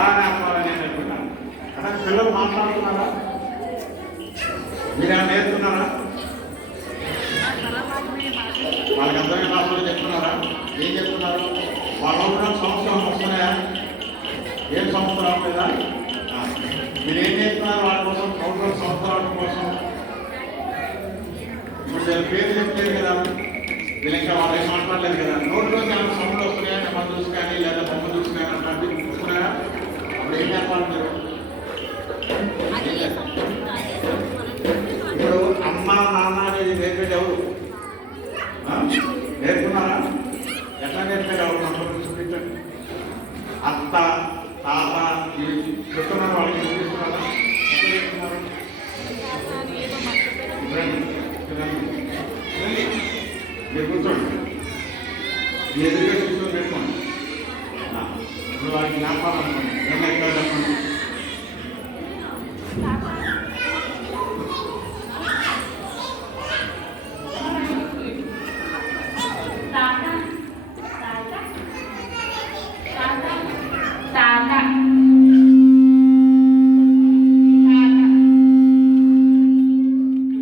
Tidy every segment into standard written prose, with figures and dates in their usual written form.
ఎలా నేర్పాలని నేర్పుతున్నాను. కానీ పిల్లలు మాట్లాడుతున్నారా? మీరేమైనా నేర్పుతున్నారా? వాళ్ళకి అందరికీ భాషలో చెప్తున్నారా? ఏం చెప్తున్నారు? వాళ్ళు సంవత్సరం వస్తున్నాయా? ఏం సంవత్సరం రావట్లేదా? మీరేం చేస్తున్నారు వాళ్ళ కోసం? సంవత్సరాల కోసం ఇప్పుడు పేరు చెప్తారు కదా, వీళ్ళు ఇంకా వాళ్ళు ఏం మాట్లాడలేదు కదా. నోట్లోకి ఏమైనా సౌండ్ వస్తున్నాయా? నెమ్మ చూసి కానీ లేదా బొమ్మ చూసి కానీ అట్లాంటివి వస్తున్నాయా? అప్పుడు ఏం చెప్పాలి మీరు? ఇప్పుడు అమ్మ నాన్న అనేది నేర్పేది ఎవరు? నేర్పున్నారా? ఎట్లా నేర్పేది ఎవరు? నమ్మకం చూపించండి. అత్త తాత ఇవి చెప్తున్నారు, వాళ్ళకి చూపిస్తున్నారా? ఎట్లా చెప్తున్నారు? మీరు కూర్చోండి, మీ ఎదురుగా కూర్చొని పెట్టుకోండి. ఇప్పుడు వారికి జ్ఞాపకాలు అనుకోండి. ఏమన్నా ఎక్కడ చెప్పండి.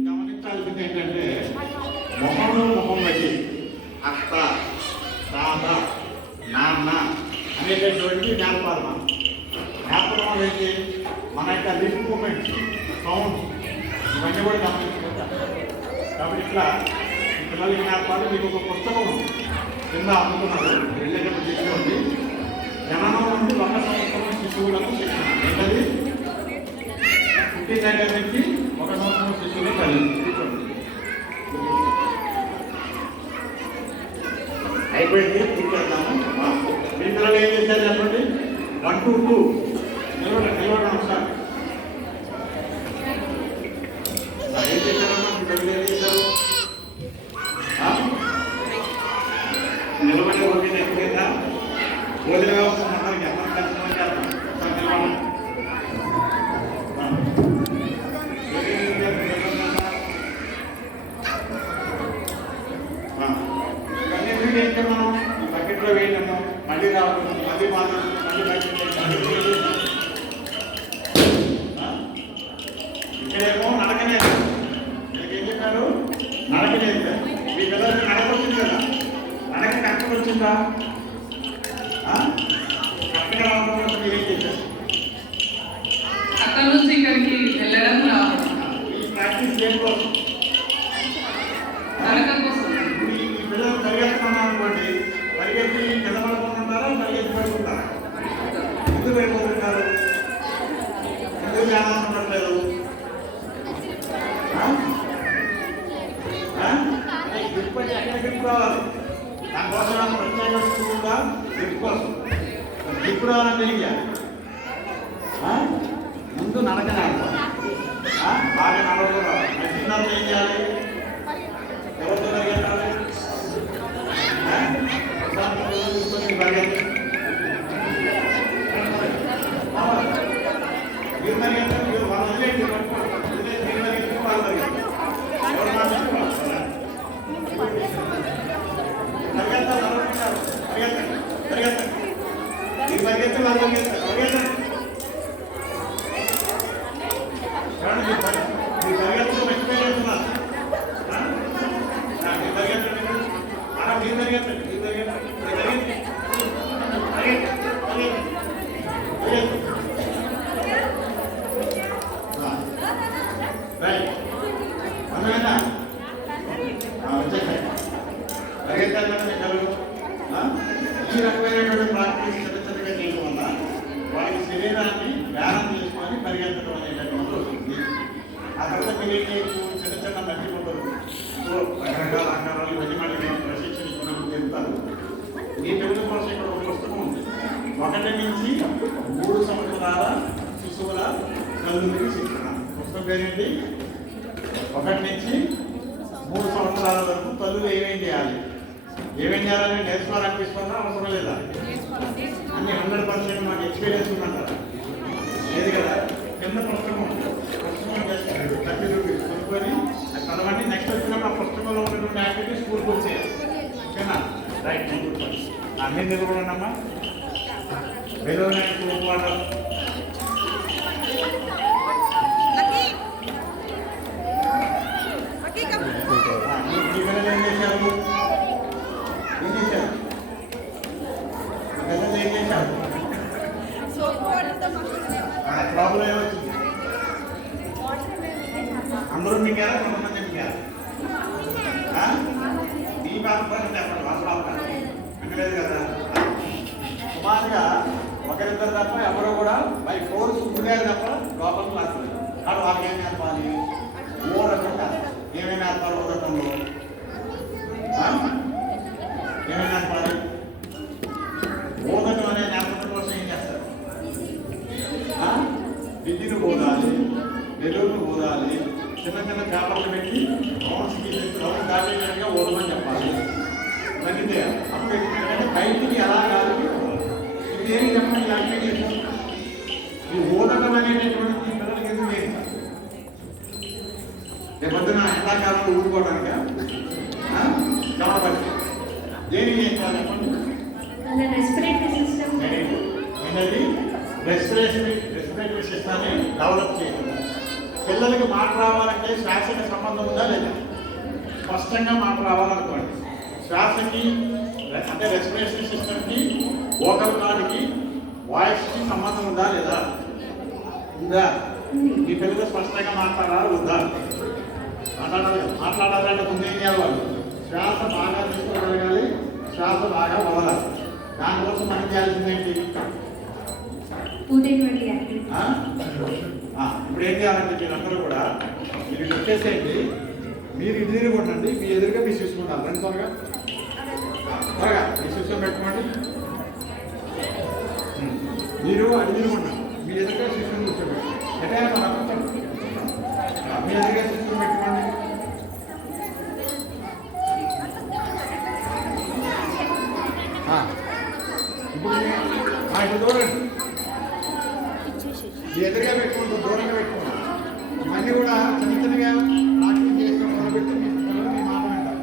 గమనించాల్సింది ఏంటంటే మొహం పెట్టి అత్త తాత నాన్న అనేటటువంటి జ్ఞాపకాలు జ్ఞాపకం ఏంటి? మన యొక్క లిప్ మూమెంట్స్, సౌండ్స్ ఇవన్నీ కూడా గమనించుకుంటారు. కాబట్టి ఇట్లా పిల్లల జ్ఞాపకాలు మీకు ఒక పుస్తకం కింద అమ్ముతున్నారు, వెళ్ళేటప్పుడు తీసుకోండి. జననం నుండి 100 సంవత్సరం శిశువులకు శిక్షణ. ఏంటది? పుట్టిన దగ్గర నుంచి 1 సంవత్సరం శిశువులు కలిగి అయిపోయింది. కూర్చోద్దాము. మీ పిల్లలు ఏం చేశారు చెప్పండి. 1 to 2 నిలవడం సార్. ఏం చేశారమ్మా? మీ పిల్లలు ఏం చేశారు? నిలబడి ఓకే ఎక్కువైందా? భోజన వ్యవస్థ మనకి ఎంత కలిసి మనం బకెట్లో వేయడము, మళ్ళీ రావడం, మళ్ళీ మాత్రం ఇక్కడేమో నడకనేది. ఏం చెప్పారు? నడకనేది. మీ పిల్లలకి నడక వచ్చింది కదా, నడక కష్టం వచ్చిందా? కష్టంగా రావడం మీరేం చేశారు? అక్కడ నుంచి ఇక్కడికి వెళ్ళడం రావడం. ఈ ప్రాక్టీస్ దేనికోసం? నడక కోసం. పిల్లలు పరిగెత్తుకున్నాం అనుకోండి, పరిగెత్తి కింద పడుకుంటున్నారా? పరిగెత్తి పడుకుంటారా? ఎందుకు పడిపోతుంటారు? ఎందుకు ధ్యానం ఉండట్లేదు? గిరిపడి ఎక్కడ గిరిపు రావాలి? దానికోసం ప్రత్యేక స్కూల్గా గిరిపు కోసం గిరిపు రావాలంటే ఏం చేయాలి? ముందు నడక నడవాలి, బాగా నడవడం రావాలి. నడిచిన ఏం చేయాలి? ఎవరితో పరిగెత్తాలి? ఈ రకమైనటువంటి ప్రాక్టీస్ చిన్నగా చేయడం వల్ల వాళ్ళకి శరీరాన్ని వ్యాయామం చేసుకొని పరిగెత్తడం అనేటటువంటి వస్తుంది. ఆ తర్వాత మీరు చిన్న మట్టి ఉండదు, రకరకాల ఆకారాలు ఇవన్నీ మళ్ళీ ప్రశిక్షణ ఇచ్చినప్పుడు చెప్తారు. మీ పిల్లల కోసం ఇక్కడ ఒక పుస్తకం ఉంది. 1 నుంచి 3 సంవత్సరాల శిశువుల కళ్ళుకి శిక్షణ. పుస్తకం పేరేంటి? 1 నుంచి 3 సంవత్సరాల వరకు తల్లులు ఏమేం చేయాలి, ఏమేం చేయాలని నేర్చుకోవాలనిపిస్తుందా? అవసరం లేదా? అన్ని 100% మాకు ఎక్స్పీరియన్స్ ఉందంటారా? లేదు కదా. కింద పుస్తకం చేస్తారు, 30 రూపీస్ కొనుక్కొని చదవండి. నెక్స్ట్ వచ్చినప్పుడు ఆ పుస్తకంలో ఉన్నటువంటి యాక్టివిటీ స్కూల్కి వచ్చేయాలి. ఓకేనా? రైట్. అన్ని నిలబడమ్మా. Balloon soap water. ఈ పిల్లలు ఏం చేశారు? పిల్లలు ఏం చేశారు? ప్రాబ్లం ఏమొచ్చింది? అందరూ మింగారా, కొంతమంది మింగారా? మీ బాధపడి చెప్పండి, వాళ్ళ బాధపడి మింగలేదు కదా. సుమారుగా ఒకరిద్దరు తప్ప ఎవరు కూడా బై కోర్సు ఉండేది తప్ప లోపలికి రాలేదు. కానీ వాళ్ళకి ఏం నేర్పాలి? ఊరటం కాదు. ఏమేమి నేర్పాలి ఊరటంలో? ఏమేమి నేర్పాలి? ఊరటం అనే నేర్పడం కోసం ఏం చేస్తారు? విద్యును ఊదాలి, బెలూన్ను ఊదాలి, చిన్న చిన్న పేపర్లు పెట్టి రౌండ్ దాటేటట్టుగా ఊదమని చెప్పాలి. తగ్గితే అప్పుడు ఎందుకంటే బయటికి ఎలా కాదు ఇది ఏమి చెప్పండి. అప్లికేషన్ ఈ ఊదటం అనేటటువంటి పిల్లలకి ఎందుకు చేస్తారు? రేపొద్దున ఎండాకాలంలో ఊరుకోవడానికి గమనపరిచి దేనికి చేస్తారు చెప్పండి. రెస్పిరేటరీ సిస్టమ్ని డెవలప్ చేయడం. పిల్లలకి మాట రావాలంటే శ్వాసకి సంబంధం ఉందా లేదా? స్పష్టంగా మాట రావాలనుకోండి. శ్వాసకి అంటే రెస్పిరేటరీ సిస్టమ్కి, వోకల్ కార్డ్కి, వాయిస్కి సంబంధం ఉందా లేదా? ఉందా? మీ పిల్లలు స్పష్టంగా మాట్లాడాలి ఉందా? మాట్లాడాలంటే ముందు ఏం చేయాలి? వాళ్ళు శ్వాస బాగా తీసుకోగలగాలి, శ్వాస బాగా వదలాలి. దానికోసం మనం చేయాల్సింది ఏంటి? ఇప్పుడు ఏం చేయాలంటే మీరందరూ కూడా మీరు వచ్చేసేయండి. మీరు ఇటు కొట్టండి, మీ ఎదురుగా మీ చూసుకుంటారు. రెండు త్వరగా త్వరగా మీ చూసుకొని పెట్టుకోండి. మీరు అటు తిరుగుకుంటారు, మీ ఎదురుగా చూసుకొని కూర్చోండి. ఎట్లా మీ ఎదురుగా చూసుకొని పెట్టుకోండి. ఇప్పుడు ఇటు చూడండి, మీ ఎదురుగా పెట్టుకోండి, దూరంగా పెట్టుకోండి. ఇవన్నీ కూడా చిన్న చిన్నగా ప్రాక్టీస్ చేసుకొని మొదలుపెట్టి మీ పిల్లలు మీ మాట వింటారు.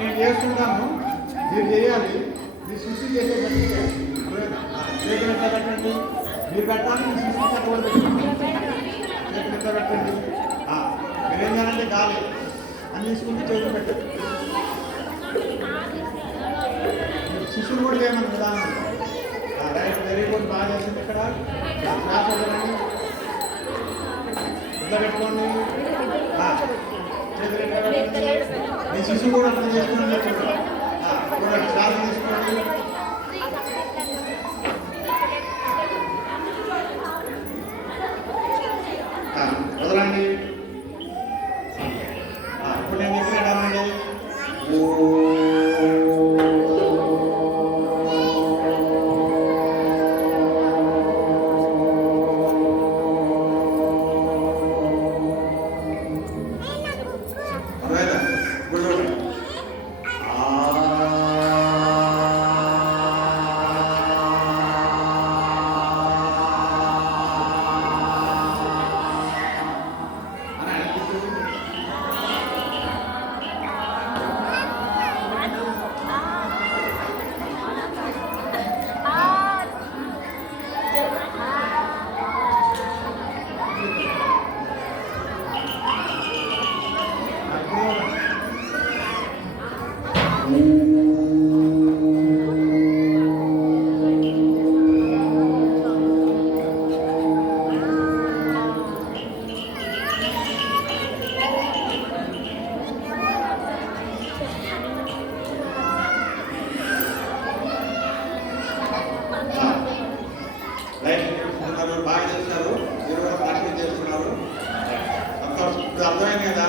నేను చేస్తుంటాను, మీరు చేయాలి. మీ సృష్టి చేసే చేతులు ఎట్లా పెట్టండి, మీరు పెట్టాలి. మీ సృష్టి తక్కువ పెట్టండి, చేతులు ఎట్లా పెట్టండి. మీరేం చేయాలంటే గాలి అన్ని తీసుకుంటే చేతులు పెట్టండి. శిష్యులు కూడా చేయమని విధానం. రైట్, వెరీ గుడ్, బాగా చేసింది. ఇక్కడ క్లాస్ వదలండి, ఇట్లా పెట్టుకోండి. చేతులు ఎట్లా పెట్టండి. మీ శిశువు కూడా అర్థం చేసుకోండి. చూడండి, శ్వాస తీసుకోండి. వదలండి. ఇప్పుడు నేను చెప్పినట్టానండి. బాగా చేస్తారు, మీరు కూడా ప్రాక్టీస్ చేస్తున్నారు. ఇప్పుడు అర్థమైంది కదా.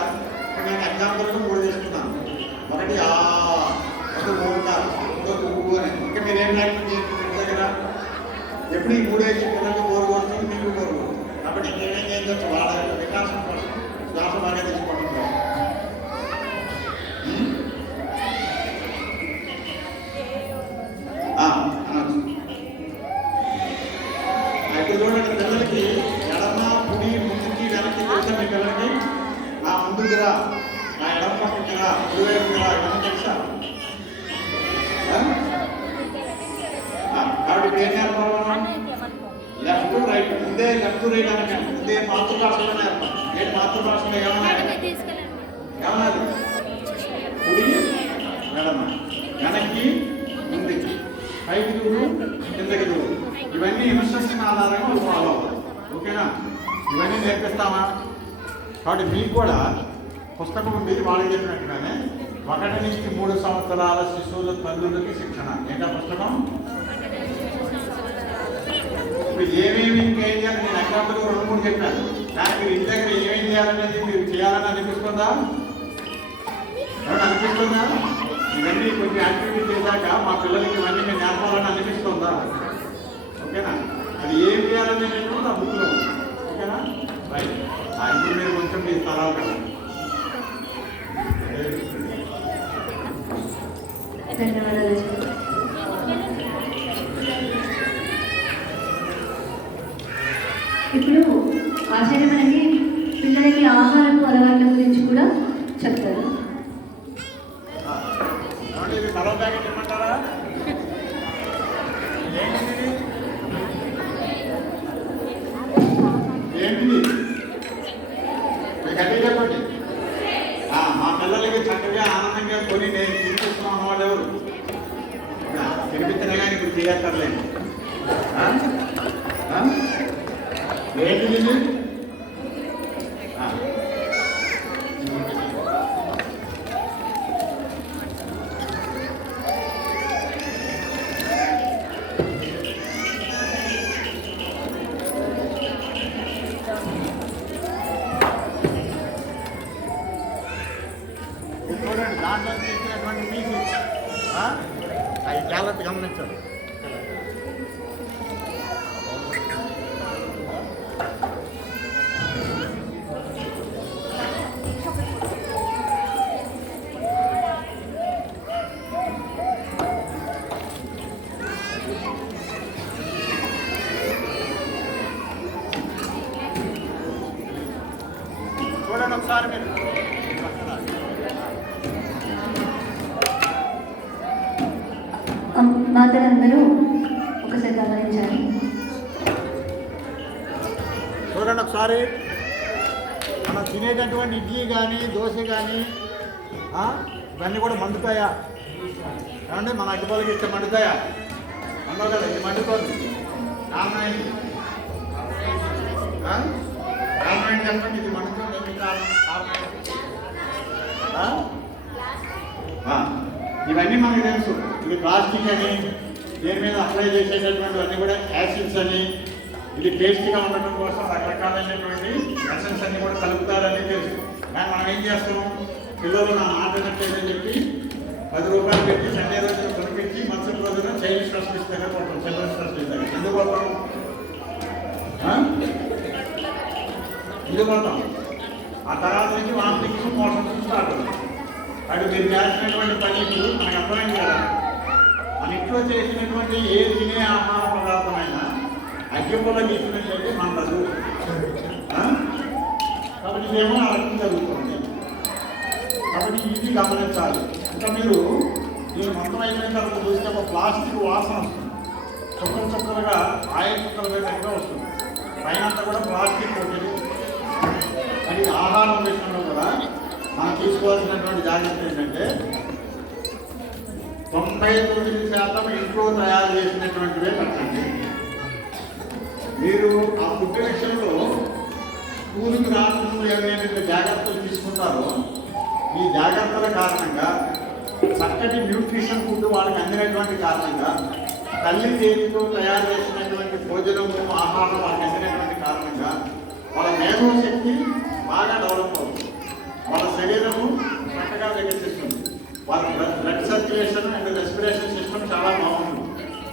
నేను ఎగ్జాంపుల్గా 3 తీసుకున్నాను. ఒకటి ఒక ఊరుతారు, ఇంకొక ఊరు అని. ఇంకా మీరు ఏం ప్రాక్టీస్ చేస్తున్నారు దగ్గర? ఎప్పుడు ఈ 3 వేసి పిల్లలకు బోరు కొడుతుంది, మీకు బోరు కొడుతుంది. కాబట్టి ఇంకేమేం చేయొచ్చు? వాళ్ళ వికాసం కోసం శ్వాస బాగా తీసుకోవడం కోసం. ఇప్పుడు చూడండి, పిల్లలకి ఎడమ కుడి ముందుకి వెనక్కి తెలుసా? మీ పిల్లలకి ముందుకు రా, ఎడమ పక్కకి రా, కుడివైపుకి రా, ఇవన్నీ తెలుసా? కాబట్టి ఇప్పుడు ఏం నేర్పాలి? లెఫ్ట్ రైట్ ఇదే లెఫ్ట్ రైట్ అనగా ఇదే మాతృభాషలోనే అర్థం. ఏ మాతృభాషలో ఏమన్నది కుడి ఎడమ, వెనక్కి ముందుకి, పైకి దూరు కిందకి దూరు. ఇవన్నీ ఇన్స్ట్రక్షన్ ఆధారంగా నువ్వు ఫాలో అవ్వాలి. ఓకేనా? ఇవన్నీ నేర్పిస్తామా? కాబట్టి మీకు కూడా పుస్తకం ఉంది వాళ్ళకి చెప్పినట్టుగానే 1 నుంచి 3 సంవత్సరాల శిశువుల తల్లులకి శిక్షణ. ఏంటా పుస్తకం? ఇప్పుడు ఏమేమి ఇంకేం చేయాలి నేను ఎగ్జాంపుల్ 2-3 చెప్పాను. కానీ మీరు ఇంటి దగ్గర ఏమేమి చేయాలనేది మీరు చేయాలని అనిపిస్తుందా? ఏమన్నా అనిపిస్తుందా? ఇవన్నీ కొన్ని యాక్టివిటీ చేశాక మా పిల్లలకి ఇవన్నీ మేము నేర్పాలని అనిపిస్తుందా? ఓకేనా? అది ఏం చేయాలనేటువంటి ఆ బుక్లో ఉంది. ఓకేనా? రైట్. ఇప్పుడు మీరు కొంచెం మీ స్థలాలు కదా. ధన్యవాదాలు. ఇప్పుడు ఆచార్య మనకి పిల్లలకి ఆహారపు అలవాట్ల గురించి కూడా చెప్తారు. కలవ ప్యాకెట్ ఇమ్మంటారా? ఏంటిది? గట్టి చెప్పండి. మా పిల్లలకి చక్కగా ఆనందంగా కొని నేను తినిపిస్తున్నాం వాళ్ళు ఎవరు? తినిపించినా కానీ ఇప్పుడు చేయక్కర్లేదు. ఏంటిది? చూడండి, దాంట్లో తీసినటువంటి పీసు అవి జాగ్రత్త గమనించండి. చూడండి ఒకసారి మీరు. మాతలందరూ ఒకసారి గమనించాలి. చూడండి ఒకసారి. మనం తినేటటువంటి ఇడ్లీ కానీ దోశ కానీ ఇవన్నీ కూడా మండుతాయా? ఏమంటే మన అడ్డుపలకి ఇస్తే మండుతాయా? మండవు కదా, ఇది మండుతుంది. కారణం ఏంటి? కారణం ఏంటి చెప్పండి. ఇది మండుతుంది ఎందుకు కారణం ఏంటి? ఇవన్నీ మనకు తెలుసు. ఇది ప్లాస్టిక్ అని, దీని మీద అప్లై చేసేటటువంటి అన్నీ కూడా యాసిడ్స్ అని, ఇది టేస్టీగా ఉండటం కోసం రకరకాలైనటువంటి ఎసెన్స్ అన్ని కూడా కలుపుతారని తెలుసు. కానీ మనం ఏం చేస్తాం? పిల్లలు నా మాట నచ్చలేదని చెప్పి 10 రూపాయలు పెట్టి సండే రోజున కొనిపించి మరుసటి రోజున చైనీస్ స్పెషలిస్ట్ దగ్గర పోతాం. చిల్డ్రన్ స్పెషలిస్ట్ దగ్గర ఎందుకు పోతాం? ఎందుకు పోతాం? ఆ తర్వాత నుంచి వామిటింగ్స్ మోషన్స్ స్టార్ట్ అవుతుంది. అటు మీరు చేసినటువంటి పనికి మనకు అర్థమైంది కదా. మన ఇంట్లో చేసినటువంటి ఏ తినే ఆహార పదార్థమైనా అగ్గిపుల్ల గీసినట్లయితే మనదు. కాబట్టి ఇదేమో ఆ రకం జరుగుతుంది. కాబట్టి ఇది గమనించాలి. ఇంకా మీరు దీన్ని మొత్తం అయిపోయిన తర్వాత చూస్తే ఒక ప్లాస్టిక్ వాసన వస్తుంది. చుక్కలు చుక్కలుగా ఆయిల్ చుక్కలు వేసినట్టుగా వస్తుంది. పైన అంతా కూడా ప్లాస్టిక్ ఉంటుంది. అది ఆహారం విషయంలో కూడా మనం తీసుకోవాల్సినటువంటి జాగ్రత్త ఏంటంటే 99% ఇంట్లో తయారు చేసినటువంటివే పెట్టండి. మీరు ఆ ఫుడ్ విషయంలో స్కూల్కి రాకముందు ఏమైనా జాగ్రత్తలు తీసుకుంటారో ఈ జాగ్రత్తల కారణంగా చక్కటి న్యూట్రిషన్ ఫుడ్ వాళ్ళకి అందినటువంటి కారణంగా తల్లి చేతితో తయారు చేసినటువంటి భోజనము ఆహారం వాళ్ళకి అందినటువంటి కారణంగా వాళ్ళ మేధోశక్తి బాగా డెవలప్ అవుతుంది. వాళ్ళ శరీరము చక్కగా వికసిస్తుంది. వాళ్ళ blood circulation and respiration system చాలా బాగుంటుంది.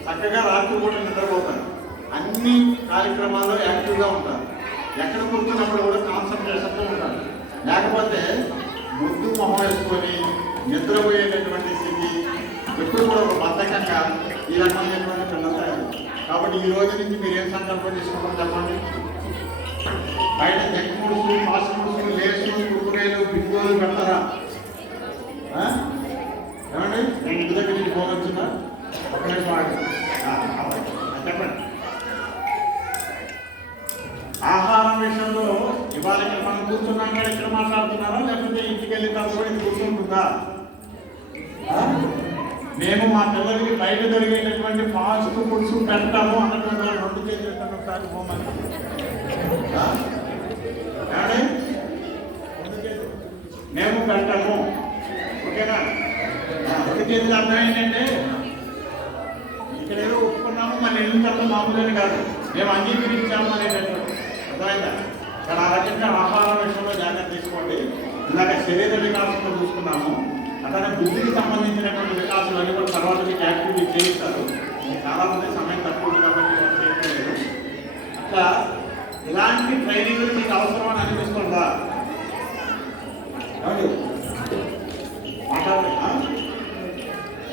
చక్కగా రాత్రి పూట నిద్రపోతారు. అన్ని కార్యక్రమాల్లో యాక్టివ్గా ఉంటారు. ఎక్కడ కూర్చున్నప్పుడు కూడా కాన్సన్ట్రేషన్తో ఉంటారు. లేకపోతే ముద్దు మొహం వేసుకొని నిద్రపోయేటటువంటి స్థితి ఎప్పుడు కూడా ఒక బద్ధకంగా ఈ రకమైనటువంటి పిల్లలు. కాబట్టి ఈ రోజు నుంచి మీరు ఏం సంకల్పం తీసుకుంటాం చెప్పండి. బయట junk foods, fast foods, Lay's, కుర్కురేలు, బింగోలు పెడతారా? ఏమండి నేను ఇంటి దగ్గర నుంచి ఫోన్ వచ్చిందా? ఒక నిమిషం చెప్పండి. ఆహారం విషయంలో ఇవాళ ఇక్కడ మనం కూర్చున్నాం కానీ ఇక్కడ మాట్లాడుతున్నారా, లేకపోతే ఇంటికి వెళ్ళిన తర్వాత కూడా ఇది కూర్చుంటుందా? మేము మా పిల్లలకి బయట జరిగేటటువంటి ఫాస్ట్ ఫుడ్స్ పెట్టాము అన్నటువంటి వాళ్ళు 2 చేతులు ఒకసారి పోమని మేము పెట్టాము. ఓకేనా? 2 చేతులు అర్థం ఏంటంటే ఇక్కడ ఏదో ఒప్పుకున్నాము, మన ఇల్లు తప్ప మామూలని కాదు, మేము అంగీకరించాము అనేటటువంటి అర్థమైందా? కానీ ఆ రకంగా ఆహారం విషయంలో జాగ్రత్త తీసుకోండి. ఇందాక శరీర వికాసంలో చూసుకున్నాము, అతని బుద్ధికి సంబంధించినటువంటి వికాసం అన్ని కూడా తర్వాత మీకు యాక్టివిటీ చేయిస్తారు. చాలా మంది సమయం తక్కువ ఉంది కాబట్టి చేయట్లేదు. అట్లా ఇలాంటి ట్రైనింగ్ మీకు అవసరం అని అనిపిస్తుందా?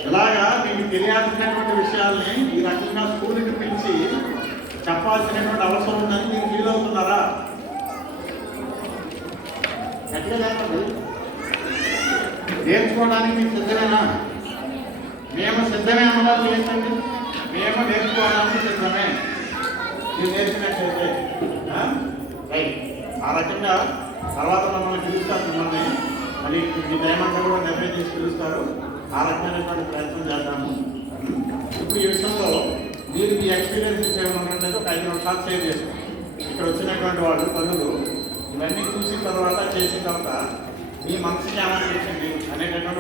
ఇలాగా మీకు తెలియాల్సినటువంటి విషయాల్ని ఈ రకంగా స్కూల్కి పిలిచి చెప్పాల్సినటువంటి అవసరం ఉందని మీరు ఫీల్ అవుతున్నారా? గట్టిగా చెప్పండి. నేర్చుకోవడానికి మీకు సిద్ధమేనా? మేము సిద్ధమే అన్నవాళ్ళు ఏంటండి? మేము నేర్చుకోవడానికి సిద్ధమే. మీరు నేర్చినట్లయితే రైట్. ఆ రకంగా తర్వాత మమ్మల్ని పిలుస్తారు, మిమ్మల్ని మరి మీ టైమంతా కూడా నిర్ణయం చేసి పిలుస్తారు. ఆ రకమైనటువంటి ప్రయత్నం చేద్దాము. ఇప్పుడు ఈ విషయంలో మీరు మీ ఎక్స్పీరియన్సెస్ ఏమైనా ఉన్నట్లయితే ఒక 5 నిమిషాలు షేర్ చేస్తాం. ఇక్కడ వచ్చినటువంటి వాళ్ళు పనులు ఇవన్నీ చూసిన తర్వాత చేసిన తర్వాత మీ మనసుకి ఏమనిపించింది అనేటటువంటి